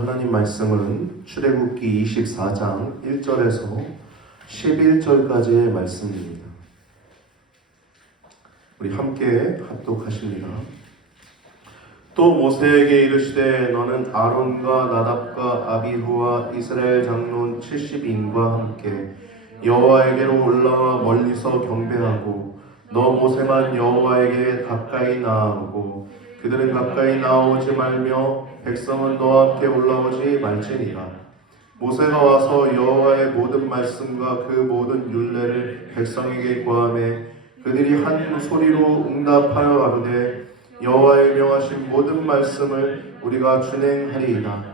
하나님 말씀은 출애굽기 24장 1절에서 11절까지의 말씀입니다. 우리 함께 합독하십니다. 또 모세에게 이르시되 너는 아론과 나답과 아비후와 이스라엘 장로 70인과 함께 여호와에게로 올라와 멀리서 경배하고 너 모세만 여호와에게 가까이 나아오고 그들은 가까이 나오지 말며 백성은 너와 함께 올라오지 말지니라. 모세가 와서 여호와의 모든 말씀과 그 모든 율례를 백성에게 고하매 그들이 한 소리로 응답하여 가로되 여호와의 명하신 모든 말씀을 우리가 준행하리이다.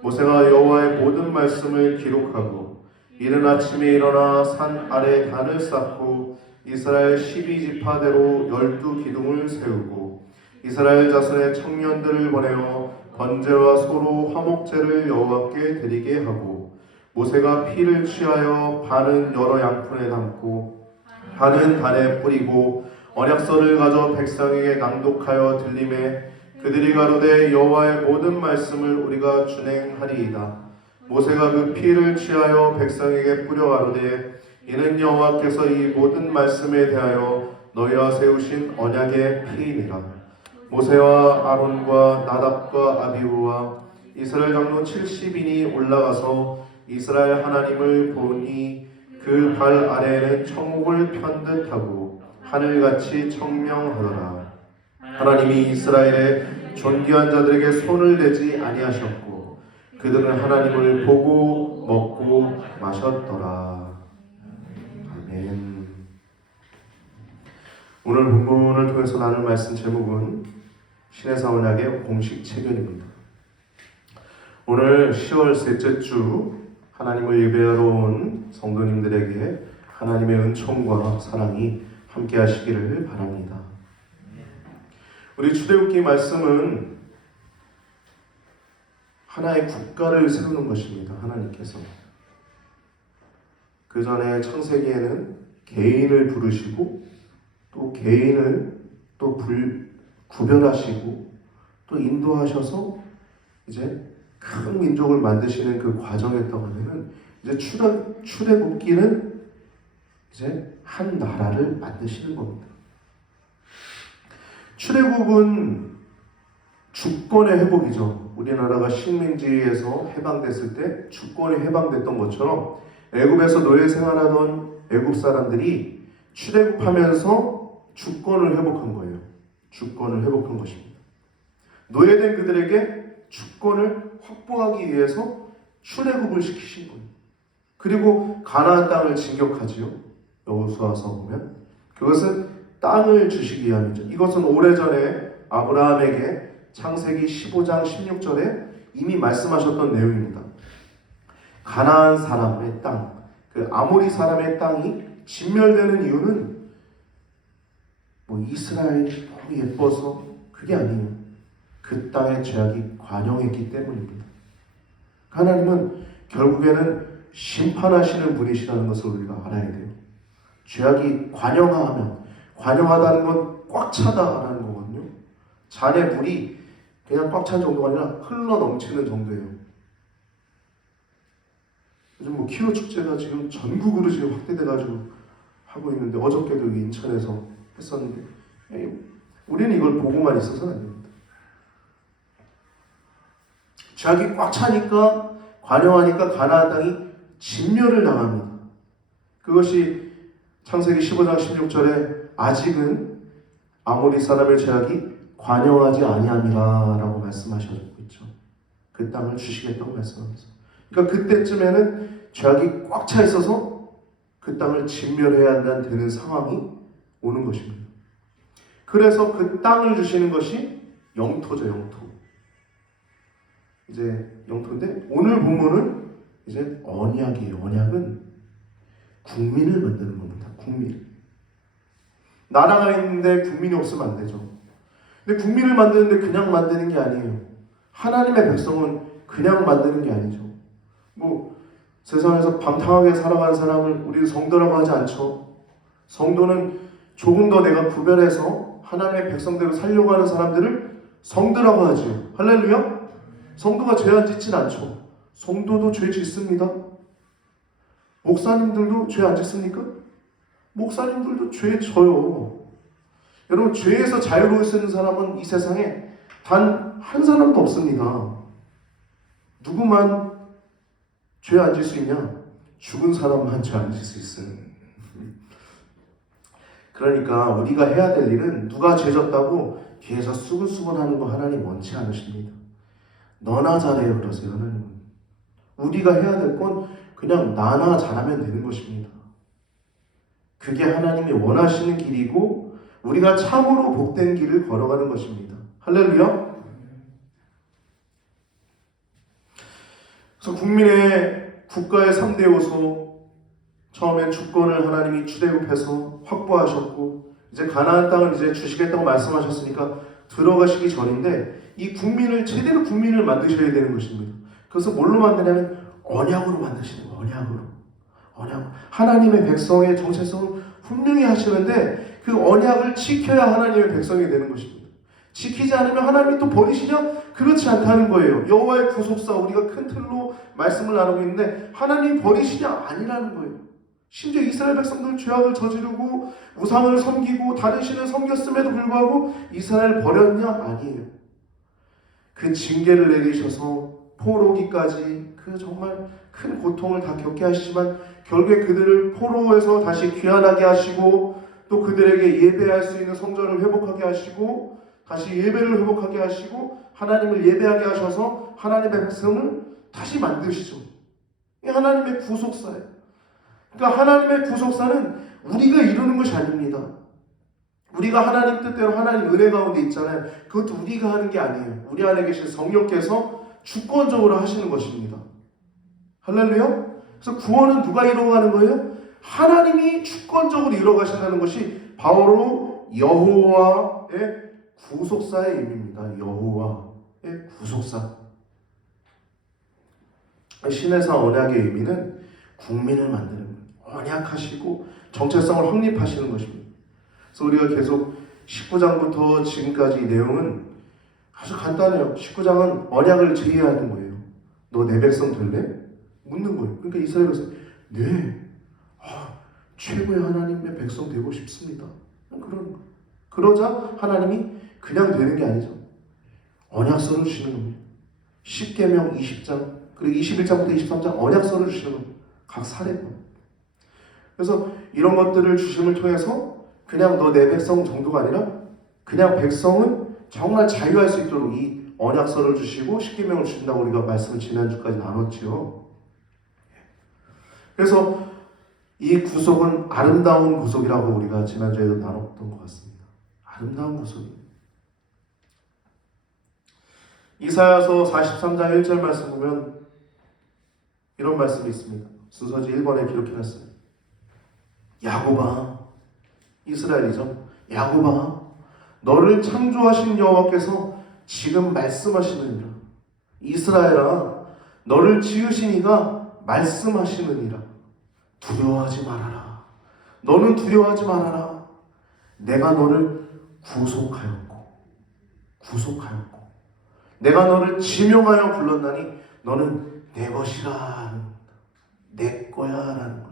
모세가 여호와의 모든 말씀을 기록하고 이른 아침에 일어나 산 아래 단을 쌓고 이스라엘 12지파대로 12기둥을 세우고 이스라엘 자손의 청년들을 보내어 번제와 소로 화목제를 여호와께 드리게 하고 모세가 피를 취하여 반은 여러 양푼에 담고 반은 단에 뿌리고 언약서를 가져 백성에게 낭독하여 들리매 그들이 가로되 여호와의 모든 말씀을 우리가 준행하리이다. 모세가 그 피를 취하여 백성에게 뿌려 가로되 이는 여호와께서 이 모든 말씀에 대하여 너희와 세우신 언약의 피이니라. 모세와 아론과 나답과 아비후와 이스라엘 장로 70인이 올라가서 이스라엘 하나님을 보니 그 발 아래에는 천국을 편듯하고 하늘같이 청명하더라. 하나님이 이스라엘의 존귀한 자들에게 손을 대지 아니하셨고 그들은 하나님을 보고 먹고 마셨더라. 아멘. 오늘 본문을 통해서 나눌 말씀 제목은 신해사 언약의 공식 체결입니다. 오늘 10월 셋째 주 하나님을 예배하러 온 성도님들에게 하나님의 은총과 사랑이 함께 하시기를 바랍니다. 우리 출애굽기 말씀은 하나의 국가를 세우는 것입니다. 하나님께서 그 전에 창세기에는 개인을 부르시고 또 개인을 또 구별하시고 또 인도하셔서 이제 큰 민족을 만드시는 그 과정이었다고 하면은 이제 출애굽기는 이제 한 나라를 만드시는 겁니다. 출애굽은 주권의 회복이죠. 우리나라가 식민지에서 해방됐을 때 주권이 해방됐던 것처럼 애굽에서 노예 생활하던 애굽 사람들이 출애굽하면서 주권을 회복한 거예요. 주권을 회복한 것입니다. 노예된 그들에게 주권을 확보하기 위해서 출애굽을 시키신 거예요. 그리고 가나안 땅을 진격하지요. 여호수아서 보면 그것은 땅을 주시기 위함이죠. 이것은 오래전에 아브라함에게 창세기 15장 16절에 이미 말씀하셨던 내용입니다. 가나안 사람의 땅, 그 아모리 사람의 땅이 진멸되는 이유는 이스라엘이 너무 예뻐서 그게 아니에요. 그 땅의 죄악이 관영했기 때문입니다. 하나님은 결국에는 심판하시는 분이시라는 것을 우리가 알아야 돼요. 죄악이 관영하다는 건 꽉 차다라는 거거든요. 잔의 물이 그냥 꽉 찬 정도가 아니라 흘러 넘치는 정도예요. 요즘 키로 축제가 지금 전국으로 지금 확대돼가지고 하고 있는데 어저께도 여기 인천에서 했었는데 우리는 이걸 보고만 있어서는 안 됩니다. 죄악이 꽉 차니까 관영하니까 가나안 땅이 진멸을 당합니다. 그것이 창세기 15장 16절에 아직은 아모리 사람의 죄악이 관영하지 아니함이라 라고 말씀하셨고 있죠. 그 땅을 주시겠다고 말씀하면서 그러니까 그때쯤에는 죄악이 꽉 차 있어서 그 땅을 진멸해야 되는 상황이 오는 것입니다. 그래서 그 땅을 주시는 것이 영토죠. 영토. 이제 영토인데 오늘 본문은 이제 언약이에요. 언약은 국민을 만드는 겁니다. 국민. 나라가 있는데 국민이 없으면 안 되죠. 근데 국민을 만드는데 그냥 만드는 게 아니에요. 하나님의 백성은 그냥 만드는 게 아니죠. 세상에서 방탕하게 살아가는 사람을 우리 성도라고 하지 않죠. 성도는 조금 더 내가 구별해서 하나님의 백성대로 살려고 하는 사람들을 성도라고 하죠. 할렐루야. 성도가 죄 안 짓진 않죠. 성도도 죄 짓습니다. 목사님들도 죄 안 짓습니까? 목사님들도 죄 져요. 여러분, 죄에서 자유로울 수 있는 사람은 이 세상에 단 한 사람도 없습니다. 누구만 죄 안 질 수 있냐? 죽은 사람만 죄 안 질 수 있어요. 그러니까 우리가 해야 될 일은 누가 죄 졌다고 뒤에서 수근수근하는 거 하나님 원치 않으십니다. 너나 잘해요 그러세요 하나님은. 우리가 해야 될 건 그냥 나나 잘하면 되는 것입니다. 그게 하나님이 원하시는 길이고 우리가 참으로 복된 길을 걸어가는 것입니다. 할렐루야. 그래서 국가의 3대 요소, 처음엔 주권을 하나님이 출애굽해서 확보하셨고 이제 가나안 땅을 이제 주시겠다고 말씀하셨으니까 들어가시기 전인데 이 국민을 제대로 국민을 만드셔야 되는 것입니다. 그래서 뭘로 만드냐면 언약으로 만드시는 거예요. 언약. 하나님의 백성의 정체성을 분명히 하시는데 그 언약을 지켜야 하나님의 백성이 되는 것입니다. 지키지 않으면 하나님이 또 버리시냐? 그렇지 않다는 거예요. 여호와의 구속사, 우리가 큰 틀로 말씀을 나누고 있는데 하나님이 버리시냐? 아니라는 거예요. 심지어 이스라엘 백성들 죄악을 저지르고 우상을 섬기고 다른 신을 섬겼음에도 불구하고 이스라엘을 버렸냐? 아니에요. 그 징계를 내리셔서 포로기까지 그 정말 큰 고통을 다 겪게 하시지만 결국에 그들을 포로에서 다시 귀환하게 하시고 또 그들에게 예배할 수 있는 성전을 회복하게 하시고 다시 예배를 회복하게 하시고 하나님을 예배하게 하셔서 하나님의 백성을 다시 만드시죠. 이게 하나님의 구속사예요. 그러니까 하나님의 구속사는 우리가 이루는 것이 아닙니다. 우리가 하나님 뜻대로 하나님 은혜 가운데 있잖아요. 그것도 우리가 하는 게 아니에요. 우리 안에 계신 성령께서 주권적으로 하시는 것입니다. 할렐루야. 그래서 구원은 누가 이루어가는 거예요? 하나님이 주권적으로 이루어가신다는 것이 바로 여호와의 구속사의 의미입니다. 여호와의 구속사. 신해사 언약의 의미는 국민을 만드는 거예요. 언약하시고 정체성을 확립하시는 것입니다. 그래서 우리가 계속 19장부터 지금까지 이 내용은 아주 간단해요. 19장은 언약을 제의하는 거예요. 너 내 백성 될래? 묻는 거예요. 그러니까 이스라엘 백성, 네, 최고의 하나님의 백성 되고 싶습니다. 그런 거. 그러자 하나님이 그냥 되는 게 아니죠. 언약서를 주시는 겁니다. 10계명 20장 그리고 21장부터 23장 언약서를 주시는 겁니다. 각 사례권. 그래서 이런 것들을 주심을 통해서 그냥 너 내 백성 정도가 아니라 그냥 백성은 정말 자유할 수 있도록 이 언약서를 주시고 10계명을 주신다고 우리가 말씀을 지난주까지 나눴죠. 그래서 이 구속은 아름다운 구속이라고 우리가 지난주에도 나눴던 것 같습니다. 아름다운 구속입니다. 이사야서 43장 1절 말씀 보면 이런 말씀이 있습니다. 순서지 1번에 기록해놨어요. 야곱아, 이스라엘이죠. 야곱아, 너를 창조하신 여호와께서 지금 말씀하시느니라. 이스라엘아, 너를 지으신 이가 말씀하시느니라. 두려워하지 말아라. 너는 두려워하지 말아라. 내가 너를 구속하였고 내가 너를 지명하여 불렀나니 너는 내 것이라, 내 거야 라는 거예요.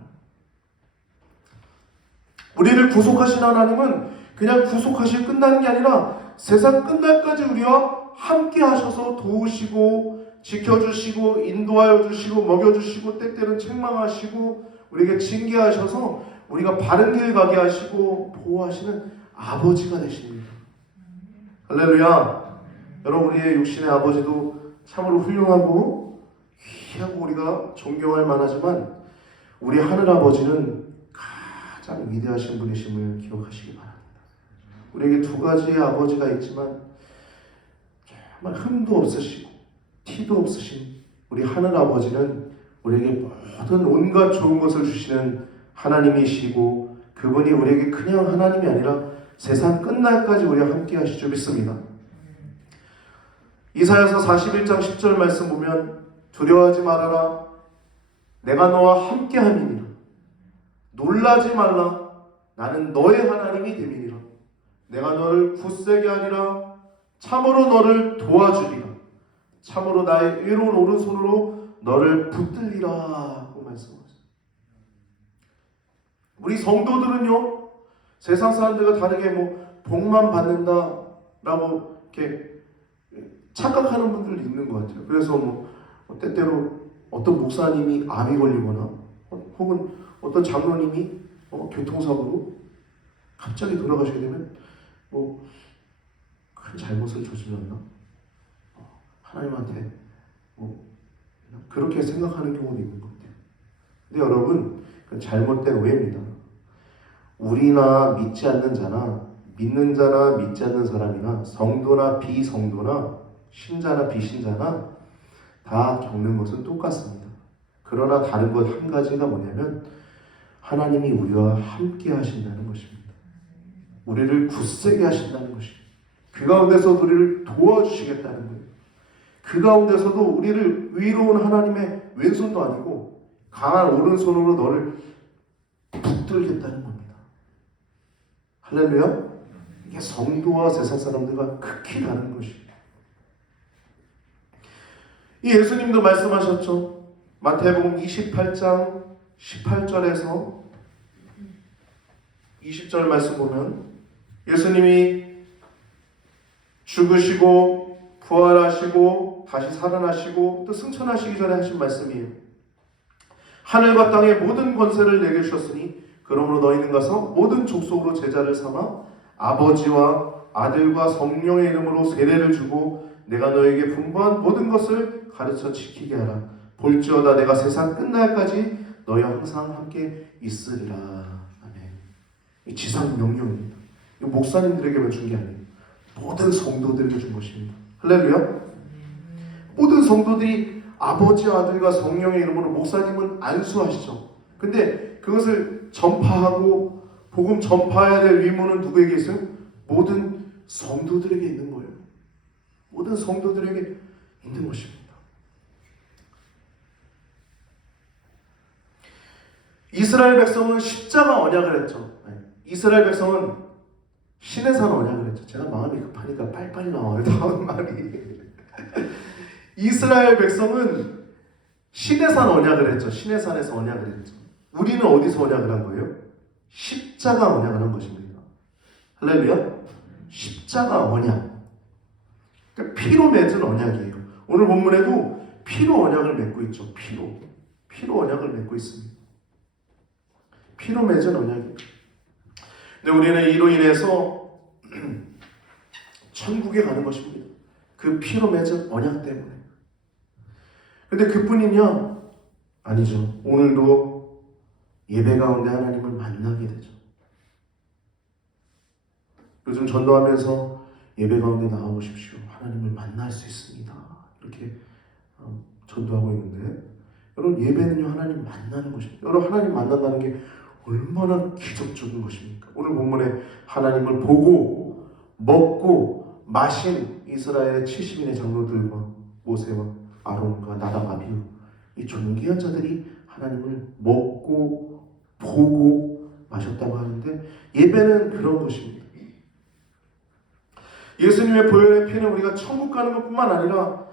우리를 구속하신 하나님은 그냥 구속하시고 끝나는 게 아니라 세상 끝날까지 우리와 함께 하셔서 도우시고 지켜주시고 인도하여 주시고 먹여주시고 때때로는 책망하시고 우리에게 징계하셔서 우리가 바른 길 가게 하시고 보호하시는 아버지가 되십니다. 할렐루야. 여러분, 우리의 육신의 아버지도 참으로 훌륭하고 귀하고 우리가 존경할 만하지만 우리 하늘 아버지는 가장 위대하신 분이심을 기억하시기 바랍니다. 우리에게 두 가지의 아버지가 있지만 정말 흠도 없으시고 티도 없으신 우리 하늘 아버지는 우리에게 모든 온갖 좋은 것을 주시는 하나님이시고 그분이 우리에게 그냥 하나님이 아니라 세상 끝날까지 우리와 함께 하실 줄 믿습니다. 이사야서 41장 10절 말씀 보면 두려워하지 말아라. 내가 너와 함께 함이니라. 놀라지 말라. 나는 너의 하나님이 됨이니라. 내가 너를 굳세게 하리라. 참으로 너를 도와주리라. 참으로 나의 의로운 오른손으로 너를 붙들리라 하고 말씀하셨어요. 우리 성도들은요, 세상 사람들과 다르게 복만 받는다라고 이렇게 착각하는 분들이 있는 것 같아요. 그래서 때때로 어떤 목사님이 암이 걸리거나 혹은 어떤 장로님이 교통사고로 갑자기 돌아가시게 되면 큰 잘못을 저질렀나? 하나님한테 그렇게 생각하는 경우도 있는 것 같아요. 근데 여러분, 그 잘못된 오해입니다. 우리나 믿지 않는 자나 믿는 자나 믿지 않는 사람이나 성도나 비성도나 신자나 비신자나 다 겪는 것은 똑같습니다. 그러나 다른 것 한 가지가 뭐냐면 하나님이 우리와 함께 하신다는 것입니다. 우리를 굳세게 하신다는 것입니다. 그 가운데서 우리를 도와주시겠다는 거예요. 그 가운데서도 우리를 의로운 하나님의 왼손도 아니고 강한 오른손으로 너를 붙들겠다는 겁니다. 할렐루야? 이게 성도와 세상 사람들과 극히 다른 것입니다. 이 예수님도 말씀하셨죠. 마태복음 28장 18절에서 20절 말씀 보면 예수님이 죽으시고 부활하시고 다시 살아나시고 또 승천하시기 전에 하신 말씀이에요. 하늘과 땅의 모든 권세를 내게 주셨으니 그러므로 너희는 가서 모든 족속으로 제자를 삼아 아버지와 아들과 성령의 이름으로 세례를 주고 내가 너에게 분부한 모든 것을 가르쳐 지키게 하라. 볼지어다 내가 세상 끝날까지 너희와 항상 함께 있으리라. 아멘. 이 지상 명령입니다. 이 목사님들에게만 준 게 아니에요. 모든 성도들에게 준 것입니다. 할렐루야. 모든 성도들이 아버지, 아들과 성령의 이름으로 목사님은 안수하시죠. 근데 그것을 전파하고 복음 전파해야 될 의무는 누구에게 있어요? 모든 성도들에게 있는 거예요. 모든 성도들에게 있는 것입니다. 이스라엘 백성은 십자가 언약을 했죠. 이스라엘 백성은 시내산 언약을 했죠. 제가 마음이 급하니까 빨리빨리 나와요. 다음 말이. 이스라엘 백성은 시내산 언약을 했죠. 시내산에서 언약을 했죠. 우리는 어디서 언약을 한 거예요? 십자가 언약을 한 것입니다. 할렐루야. 십자가 언약. 그러니까 피로 맺은 언약이에요. 오늘 본문에도 피로 언약을 맺고 있죠. 피로 언약을 맺고 있습니다. 피로 맺은 언약이에요. 근데 우리는 이로 인해서 천국에 가는 것입니다. 그 피로 맺은 언약 때문에. 근데 그뿐이냐? 아니죠. 오늘도 예배 가운데 하나님을 만나게 되죠. 요즘 전도하면서 예배 가운데 나와보십시오. 하나님을 만날 수 있습니다. 이렇게 전도하고 있는데 여러분, 예배는요 하나님 만나는 것입니다. 여러분, 하나님 만난다는 게 얼마나 기적적인 것입니까? 오늘 본문에 하나님을 보고 먹고 마신 이스라엘의 70인의 장로들과 모세와 아론과 나답 아비후, 이 존귀한 자들이 하나님을 먹고 보고 마셨다고 하는데 예배는 그런 것입니다. 예수님의 보혈의 피는 우리가 천국 가는 것뿐만 아니라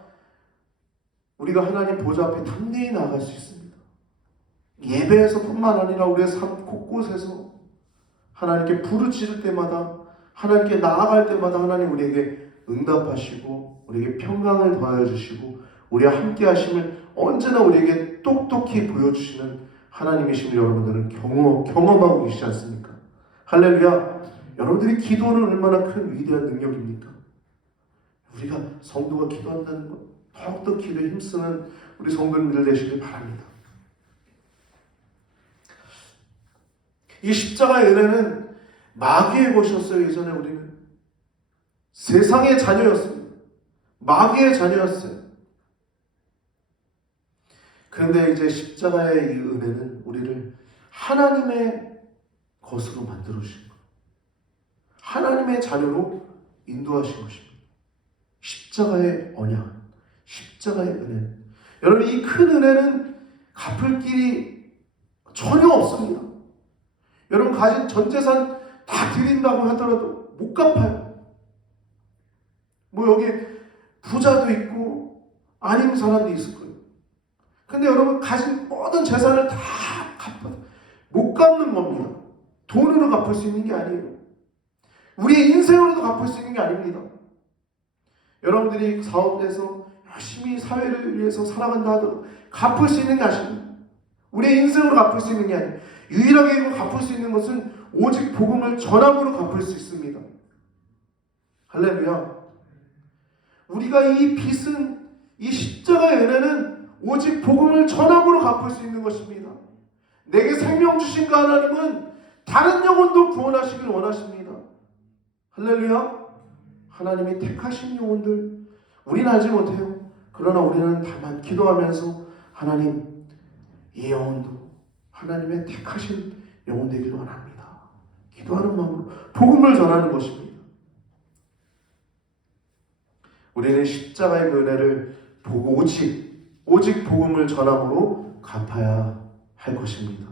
우리가 하나님 보좌 앞에 담대히 나아갈 수 있습니다. 예배에서뿐만 아니라 우리의 삶 곳곳에서 하나님께 부르짖을 때마다, 하나님께 나아갈 때마다 하나님 우리에게 응답하시고 우리에게 평강을 더하여 주시고 우리와 함께 하심을 언제나 우리에게 똑똑히 보여주시는 하나님이심을 여러분들은 경험하고 계시지 않습니까? 할렐루야. 여러분들이 기도는 얼마나 큰 위대한 능력입니까? 우리가 성도가 기도한다는 것, 더욱더 기도에 힘쓰는 우리 성도님들 되시길 바랍니다. 이 십자가의 은혜는 마귀의 것이었어요. 예전에 우리는 세상의 자녀였습니다. 마귀의 자녀였어요. 그런데 이제 십자가의 이 은혜는 우리를 하나님의 것으로 만들어 주신 거예요. 하나님의 자녀로 인도하신 것입니다. 십자가의 언약, 십자가의 은혜. 여러분, 이 큰 은혜는 갚을 길이 전혀 없습니다. 여러분, 가진 전 재산 다 드린다고 하더라도 못 갚아요. 여기 부자도 있고 아닌 사람도 있을 거예요. 근데 여러분 가진 모든 재산을 다 못 갚는 겁니다. 돈으로 갚을 수 있는 게 아니에요. 우리의 인생으로도 갚을 수 있는 게 아닙니다. 여러분들이 사업에서 열심히 사회를 위해서 살아간다 하더라도 갚을 수 있는 게 아닙니다. 우리의 인생으로 갚을 수 있는 게 아니에요. 유일하게 갚을 수 있는 것은 오직 복음을 전함으로 갚을 수 있습니다. 할렐루야. 우리가 이 빚은, 이 십자가의 은혜는 오직 복음을 전함으로 갚을 수 있는 것입니다. 내게 생명 주신 그 하나님은 다른 영혼도 구원하시길 원하십니다. 할렐루야. 하나님이 택하신 영혼들, 우리는 알지 못해요. 그러나 우리는 다만 기도하면서 하나님, 이 영혼도 하나님의 택하신 영혼 되길 원합니다. 기도하는 마음으로 복음을 전하는 것입니다. 우리는 십자가의 그 은혜를 보고 오직 복음을 전함으로 갚아야 할 것입니다.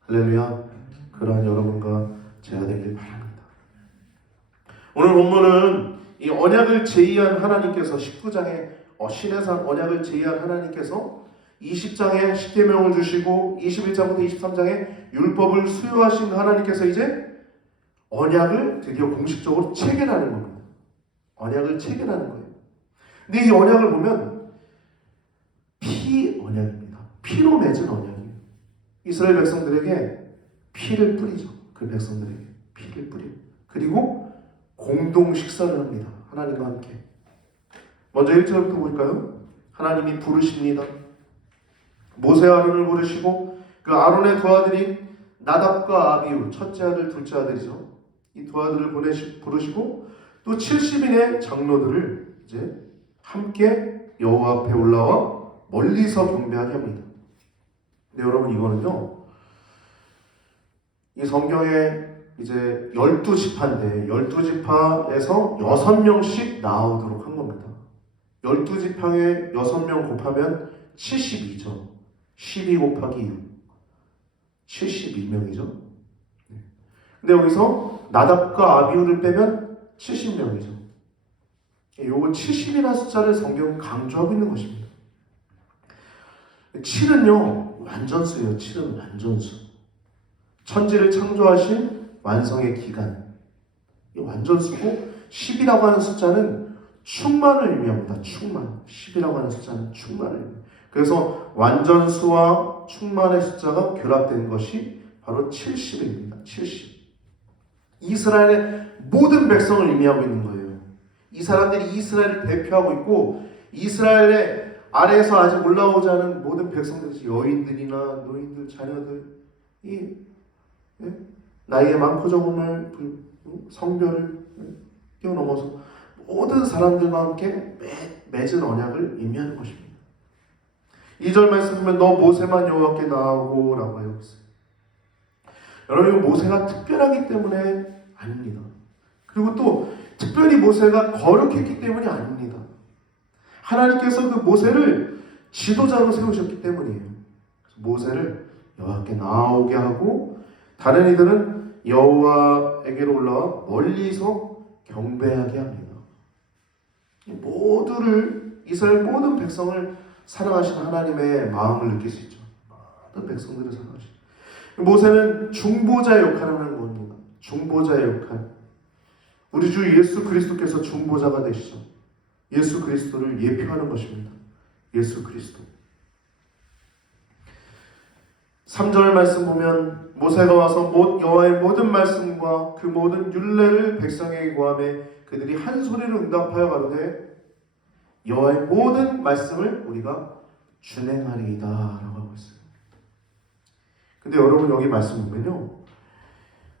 할렐루야. 그러한 여러분과 제가 되길 바랍니다. 오늘 본문은 이 언약을 제의한 하나님께서 19장에 신의 산 언약을 제의한 하나님께서 20장에 십계명을 주시고 21장부터 23장에 율법을 수여하신 하나님께서 이제 언약을 드디어 공식적으로 체결하는 겁니다. 언약을 체결하는 거예요. 근데 이 언약을 보면 피 언약입니다. 피로 맺은 언약이에요. 이스라엘 백성들에게 피를 뿌리죠. 그 백성들에게 피를 뿌리고 그리고 공동 식사를 합니다. 하나님과 함께. 먼저 1절부터 볼까요? 하나님이 부르십니다. 모세와 아론을 부르시고 그 아론의 두 아들이 나답과 아비후, 첫째 아들, 둘째 아들이죠. 이 두 아들을 부르시고 또 70인의 장로들을 이제 함께 여호와 앞에 올라와 멀리서 경배하게 합니다. 근데 여러분 이거는요, 이 성경에 이제 12지파인데 12지파에서 6명씩 나오도록 한 겁니다. 12지파에 6명 곱하면 72죠. 12 곱하기 6 72명이죠. 근데 여기서 나답과 아비후를 빼면 70명이죠. 요거 70이라는 숫자를 성경은 강조하고 있는 것입니다. 7은요 완전수예요. 7은 완전수. 천지를 창조하신 완성의 기간, 이 완전수고 10이라고 하는 숫자는 충만을 의미합니다. 충만. 10이라고 하는 숫자는 충만을 의미합니다. 그래서 완전수와 충만의 숫자가 결합된 것이 바로 70입니다. 70. 이스라엘의 모든 백성을 의미하고 있는 거예요. 이 사람들이 이스라엘을 대표하고 있고 이스라엘의 아래에서 아직 올라오지 않은 모든 백성들, 여인들이나 노인들, 자녀들, 나이의 많고 적음을 성별을 뛰어넘어서 모든 사람들과 함께 맺은 언약을 의미하는 것입니다. 2절 말씀 보면 너 모세만 여호와께 나아오고 라고 하고 있어요. 여러분 모세가 특별하기 때문에 아닙니다. 그리고 또 특별히 모세가 거룩했기 때문이 아닙니다. 하나님께서 그 모세를 지도자로 세우셨기 때문이에요. 모세를 여호와께 나아오게 하고 다른 이들은 여호와에게로 올라와 멀리서 경배하게 합니다. 모두를 이스라엘 모든 백성을 사랑하신 하나님의 마음을 느낄 수 있죠. 모든 백성들을 사랑하시죠. 모세는 중보자의 역할을 하는 겁니다. 중보자의 역할. 우리 주 예수 그리스도께서 중보자가 되시죠. 예수 그리스도를 예표하는 것입니다. 예수 그리스도. 3절 말씀 보면 모세가 와서 여호와의 모든 말씀과 그 모든 율례를 백성에게 고하매 그들이 한 소리로 응답하여 가로되 여호와의 모든 말씀을 우리가 준행하리이다 라고 하고 있어요. 근데 여러분 여기 말씀 보면요,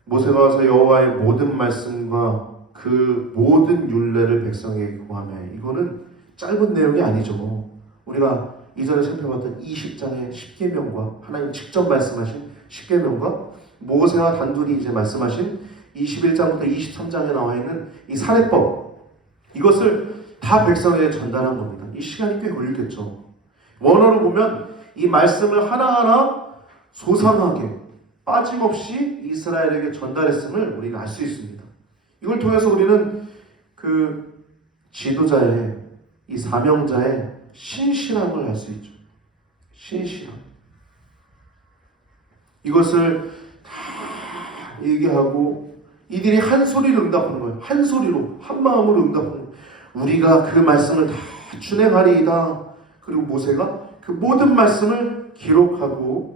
모세가 와서 여호와의 모든 말씀과 그 모든 율례를 백성에게 고하매, 이거는 짧은 내용이 아니죠. 우리가 이전에 살펴봤던 20장의 십계명과 하나님 직접 말씀하신 십계명과 모세와 단둘이 이제 말씀하신 21장부터 23장에 나와 있는 이 사례법, 이것을 다 백성에게 전달한 겁니다. 이 시간이 꽤 걸리겠죠. 원어로 보면 이 말씀을 하나하나 소상하게 빠짐없이 이스라엘에게 전달했음을 우리가 알 수 있습니다. 이걸 통해서 우리는 그 지도자의, 이 사명자의 신실함을 알 수 있죠. 신실함. 이것을 다 얘기하고 이들이 한 소리로 응답하는 거예요. 한 소리로, 한 마음으로 응답하는 거예요. 우리가 그 말씀을 다 준행하리이다. 그리고 모세가 그 모든 말씀을 기록하고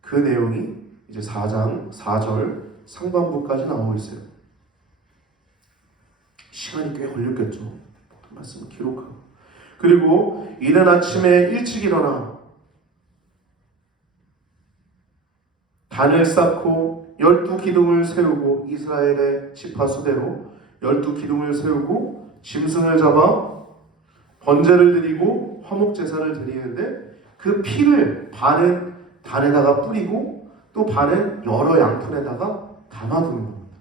그 내용이 이제 4장 4절 상반부까지 나오고 있어요. 시간이 꽤 걸렸겠죠. 모든 말씀을 기록하고. 그리고 이른 아침에 일찍 일어나 단을 쌓고 12기둥을 세우고 이스라엘의 지파 수대로 12기둥을 세우고 짐승을 잡아 번제를 드리고 화목제사를 드리는데 그 피를 반은 단에다가 뿌리고 또 반은 여러 양푼에다가 담아두는 겁니다.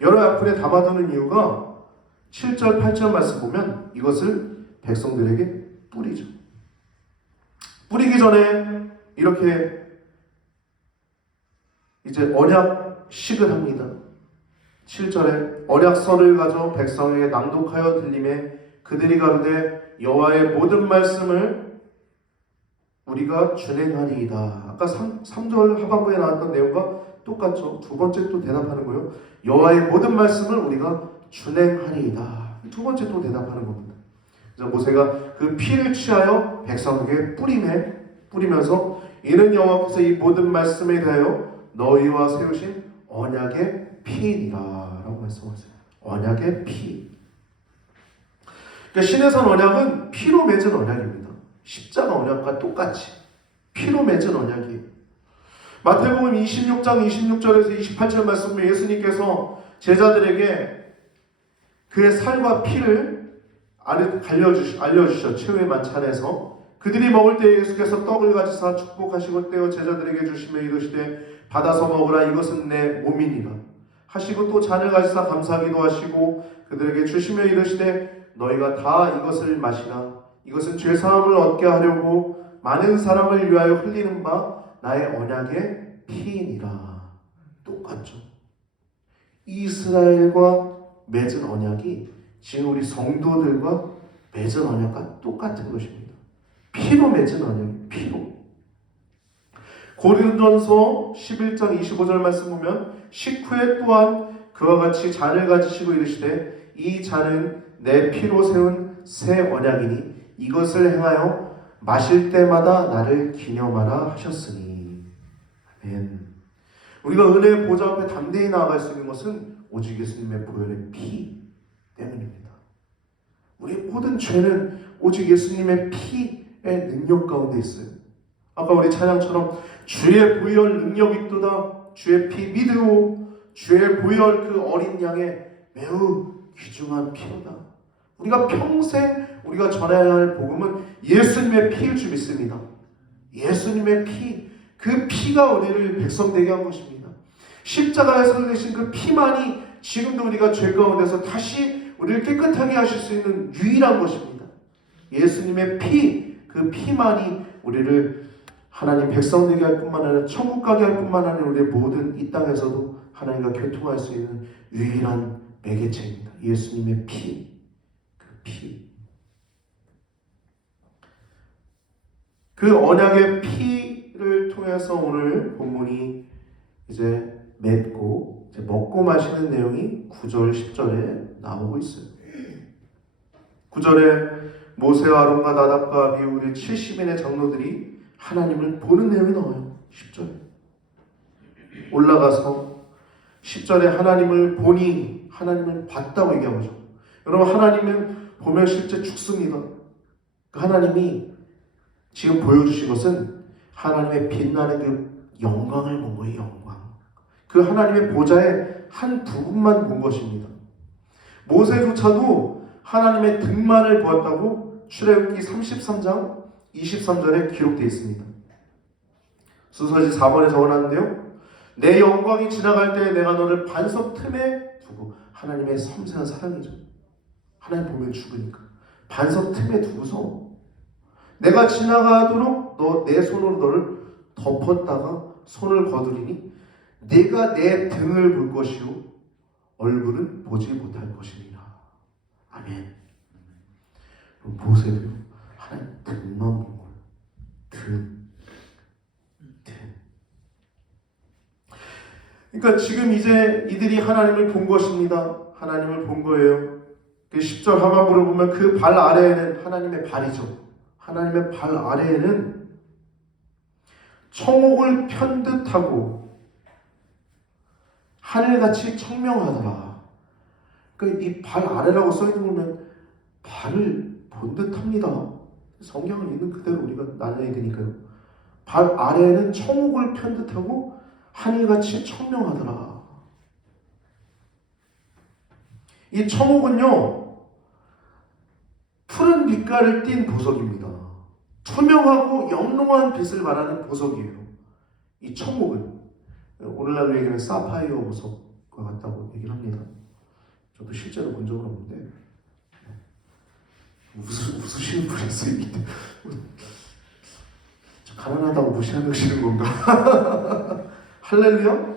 여러 양푼에 담아두는 이유가 7절 8절 말씀 보면 이것을 백성들에게 뿌리죠. 뿌리기 전에 이렇게 이제 언약식을 합니다. 7절에 언약서를 가져 백성에게 낭독하여 들림에 그들이 가로되 여호와의 모든 말씀을 우리가 준행하리이다. 아까 3절 하반부에 나왔던 내용과 똑같죠. 두 번째 또 대답하는 거예요. 여호와의 모든 말씀을 우리가 준행하리이다. 두 번째 또 대답하는 겁니다. 그래서 모세가 그 피를 취하여 백성에게 뿌리면서 이는 여호와께서 이 모든 말씀에 대하여 너희와 세우신 언약의 피이니라 라고 말씀하세요. 언약의 피. 그러니까 신에선 언약은 피로 맺은 언약입니다. 십자가 언약과 똑같이 피로 맺은 언약이에요. 마태복음 26장 26절에서 28절 말씀에 예수님께서 제자들에게 그의 살과 피를 알려주셔. 최후의 만찬에서 그들이 먹을 때 예수께서 떡을 가지사 축복하시고 떼어 제자들에게 주시며 이르시되 받아서 먹으라 이것은 내 몸이니라 하시고 또 잔을 가지사 감사하기도 하시고 그들에게 주시며 이르시되 너희가 다 이것을 마시라 이것은 죄사함을 얻게 하려고 많은 사람을 위하여 흘리는 바 나의 언약의 피이니라. 똑같죠. 이스라엘과 맺은 언약이 지금 우리 성도들과 맺은 언약과 똑같은 것입니다. 피로 맺은 언약이 피로. 고린도전서 11장 25절 말씀 보면 식후에 또한 그와 같이 잔을 가지시고 이르시되 이 잔은 내 피로 세운 새 언약이니 이것을 행하여 마실 때마다 나를 기념하라 하셨으니. 아멘. 우리가 은혜의 보좌 앞에 담대히 나아갈 수 있는 것은 오직 예수님의 보혈의 피 때문입니다. 우리의 모든 죄는 오직 예수님의 피의 능력 가운데 있어요. 아까 우리 찬양처럼 주의 보혈 능력이 있도다. 주의 피 믿으오. 주의 보혈 그 어린 양의 매우 귀중한 피로다. 우리가 평생 우리가 전해야 할 복음은 예수님의 피일 줄 믿습니다. 예수님의 피, 그 피가 우리를 백성 되게 한 것입니다. 십자가에서 흘리신 그 피만이 지금도 우리가 죄 가운데서 다시 우리를 깨끗하게 하실 수 있는 유일한 것입니다. 예수님의 피, 그 피만이 우리를 하나님 백성 되게 할 뿐만 아니라 천국 가게 할 뿐만 아니라 우리의 모든 이 땅에서도 하나님과 교통할 수 있는 유일한 매개체입니다. 예수님의 피, 그 피. 그 언약의 피를 통해서 오늘 본문이 이제 맺고 이제 먹고 마시는 내용이 9절, 10절에 나오고 있어요. 9절에 모세와 아론과 나답과 아비후 70인의 장로들이 하나님을 보는 내용이 나와요. 10절에 올라가서 10절에 하나님을 보니 하나님을 봤다고 얘기하고 있죠. 여러분 하나님은 보면 실제 죽습니다. 그 하나님이 지금 보여주신 것은 하나님의 빛나는 그 영광을 본 거예요. 영광. 그 하나님의 보좌의 한 부분만 본 것입니다. 모세조차도 하나님의 등만을 보았다고 출애굽기 33장 23절에 기록되어 있습니다. 순서지 4번에 적어놨는데요. 내 영광이 지나갈 때 내가 너를 반석 틈에 두고, 하나님의 섬세한 사랑이죠. 하나님 보면 죽으니까 반석 틈에 두고서 내가 지나가도록 내 손으로 너를 덮었다가 손을 거두리니 내가 내 등을 볼 것이요 얼굴은 보지 못할 것이니라. 아멘. 모세도요. 하나님 등만 본 거예요. 등. 그러니까 지금 이제 이들이 하나님을 본 것입니다. 하나님을 본 거예요. 그 10절 하반부를 보면 그 발 아래에는 하나님의 발이죠. 하나님의 발 아래에는 청옥을 편듯하고 하늘같이 청명하더라. 그러니까 이 발 아래라고 써있는 거면 발을 본 듯합니다. 성경은 있는 그대로 우리가 나눠야 되니까요. 발 아래에는 청옥을 편듯하고 하늘같이 청명하더라. 이 청옥은요, 푸른 빛깔을 띤 보석입니다. 투명하고 영롱한 빛을 말하는 보석이에요. 이 청옥은 오늘날로 얘기하면 사파이어 보석과 같다고 얘기를 합니다. 저도 실제로 본 적은 없는데 웃으시는 분이 있어요. 가난하다고 무시하시는 건가? 할렐루야?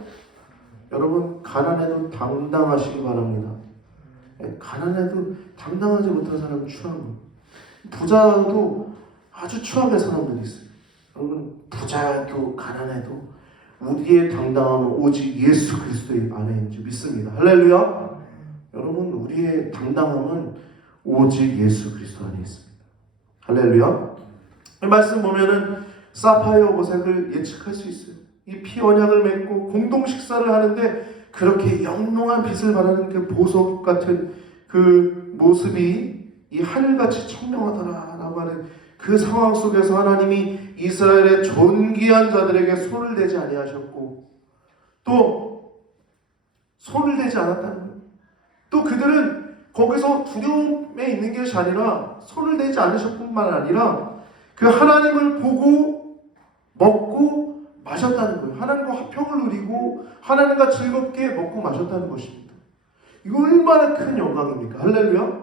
여러분, 가난해도 당당하시기 바랍니다. 가난해도 당당하지 못한 사람은 추한 거예요. 부자도 아주 추하게 사는 분이 있어요. 여러분, 부자도 가난해도 우리의 당당함은 오직 예수 그리스도의 안에 있는 줄 믿습니다. 할렐루야? 여러분, 우리의 당당함은 오직 예수 그리스도 안에 있습니다. 할렐루야? 이 말씀 보면은 사파이어 보석을 예측할 수 있어요. 이 피 언약을 맺고 공동 식사를 하는데 그렇게 영롱한 빛을 발하는 그 보석 같은 그 모습이 이 하늘같이 청명하더라라고 하는 그 상황 속에서 하나님이 이스라엘의 존귀한 자들에게 손을 대지 아니하셨고 또 손을 대지 않았다는 거예요. 또 그들은 거기서 두려움에 있는 것이 아니라 손을 대지 않으셨뿐만 아니라 그 하나님을 보고 먹고 마셨다는 거예요. 하나님과 화평을 누리고 하나님과 즐겁게 먹고 마셨다는 것입니다. 이거 얼마나 큰 영광입니까? 할렐루야?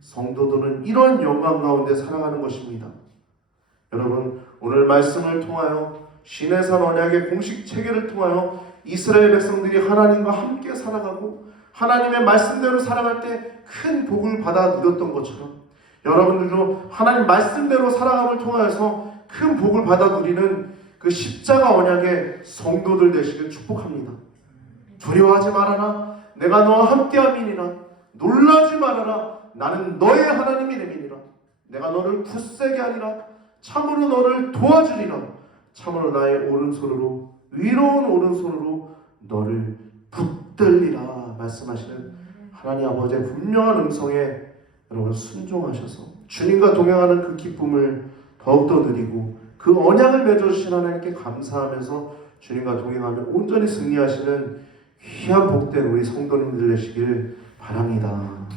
성도들은 이런 영광 가운데 살아가는 것입니다. 여러분, 오늘 말씀을 통하여 시내산 언약의 공식 체계를 통하여 이스라엘 백성들이 하나님과 함께 살아가고 하나님의 말씀대로 살아갈 때 큰 복을 받아 누렸던 것처럼 여러분들도 하나님 말씀대로 살아감을 통하여서 큰 복을 받아 누리는 그 십자가 언약의 성도들 되시길 축복합니다. 두려워하지 말아라. 내가 너와 함께함이니라. 놀라지 말아라. 나는 너의 하나님이 됨이니라. 내가 너를 굳세게 하리라. 참으로 너를 도와주리라. 참으로 나의 오른손으로 위로운 오른손으로 너를 붙들리라. 말씀하시는 하나님 아버지의 분명한 음성에 여러분 순종하셔서 주님과 동행하는 그 기쁨을 더욱더 누리고 그 언약을 맺어주신 하나님께 감사하면서 주님과 동행하며 온전히 승리하시는 귀한 복된 우리 성도님들 되시길 바랍니다.